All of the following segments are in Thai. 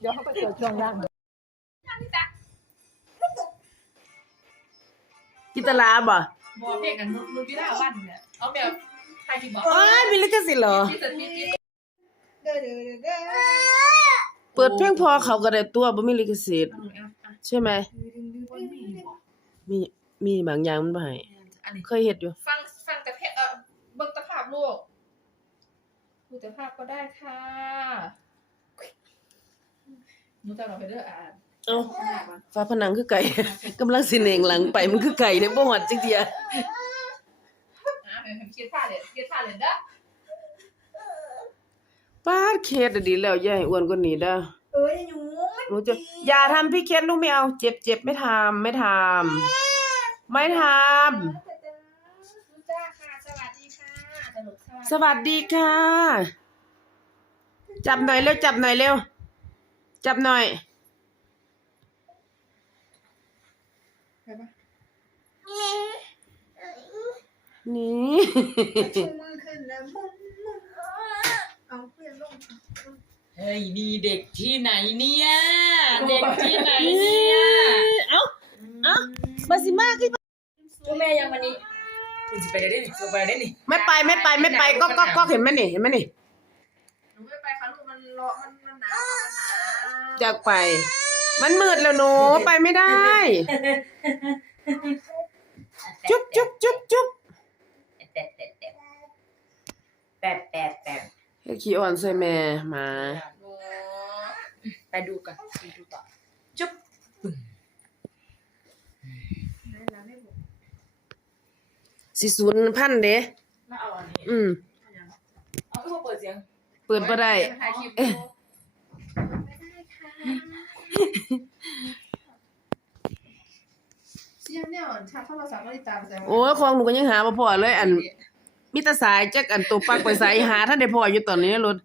เดี๋ยวเขาไปเกิดช่วงล่างกิตลาบ่บอกเพลงกันนุนุพิราวันเนี่ยเอาแบบใครที่บอกเอ้ยมีลิขสิทธิ์เหรอ ที่สุดที่ที่เด้อเด้อเด้อเปิดเพลงพอเขาก็ได้ตัวบ่มีลิขสิทธิ์เอาหนูอะอะใช่ไหมคนมีบอกมีมีบางอย่างมันบ่ให้อันนี้เคยเฮ็ดอยู่ ฟังฟังแต่เพลงเออเบิ่งตะภาพลูกดูแต่ภาพก็ได้ค่ะห นูจะลองไปเด้ออ่านเอ้าขนาดมันฟ้าผนังคือไก่ กำลังสิเหน่งหลังไปมันคือไก่เด้บ่ฮอดจักเที่ยอะเห็นเขียนผ้าเลยเขียนผ้าเลยเด้อป้าดเคสอะดีแล้วอย่าให้อ้วนกว่านี้เด้อเอ้ยหนูหนูจะอย่าทำพี่เคสลูกไม่เอาเจ็บเจ็บไม่ทำไม่ทำไม่ทำลูกจ้าค่ะสวัสดีค่ะตลกสวัสดีค่ะ จับหน่อยเร็ว จับหน่อยเร็ว จับหน่อยไปปะนี่ชูมือขึ้นแล้วมุนมุนเอาเพื่อนลงเฮ้ยมีเด็กที่ไหนเนี่ย เด็กที่ไหนเนี่ยเอ้าเอ้ามาสิมากขึ้นพ่อแม่ยังวันนี้คุณจะไปได้ดิจะไปได้ดิไม่ไปไม่ไปไม่ไปก็ก็ก็เห็นไหมนี่เห็นไหมนี่หนูไม่ไปค่ะลูกมันร้อนมันมันหนาวค่ะมันหนาว อยากไป มันมืดแล้วหนูไปไม่ได้ จุ๊บจุ๊บจุ๊บจุ๊บแปดแปดแปดแปดแปดแปดเฮ้ยขี้อ่อนใส่แม่หมาโอ้ไปดูกันไปดูต่อจุ๊บไม่แล้วไม่บอกสิศูนย์พันเด้มาเอาอันนี้อืมเอาเพื่อเปิดเสียง เปิดบ่ได้ถ่า ยคลิปดูไม่ได้ค่ะเสียงเนี่ยชาติโทรศัพท์ก็ติดตามแต่ว่าโอ้ยของหนูก็ยังหาบ่พอเลย อันมีแต่สายจักอันตัวปลักไปสายหาถ้าได้พออยู่ตอนนี้รถ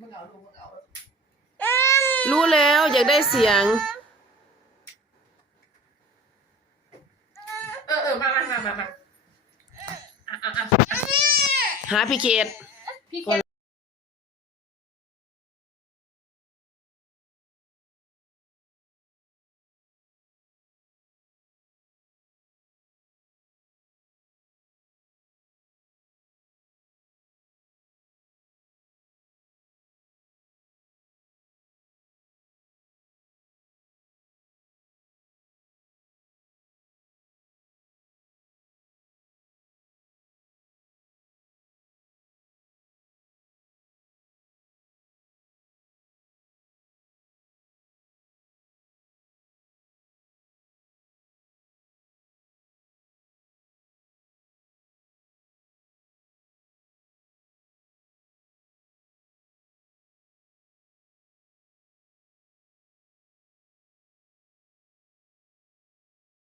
มึงเอาลูกมึงเอารู้แล้วอยากได้เสียง เออเออมามามามามาอะอะอะ หาพี่เกดพี่เคน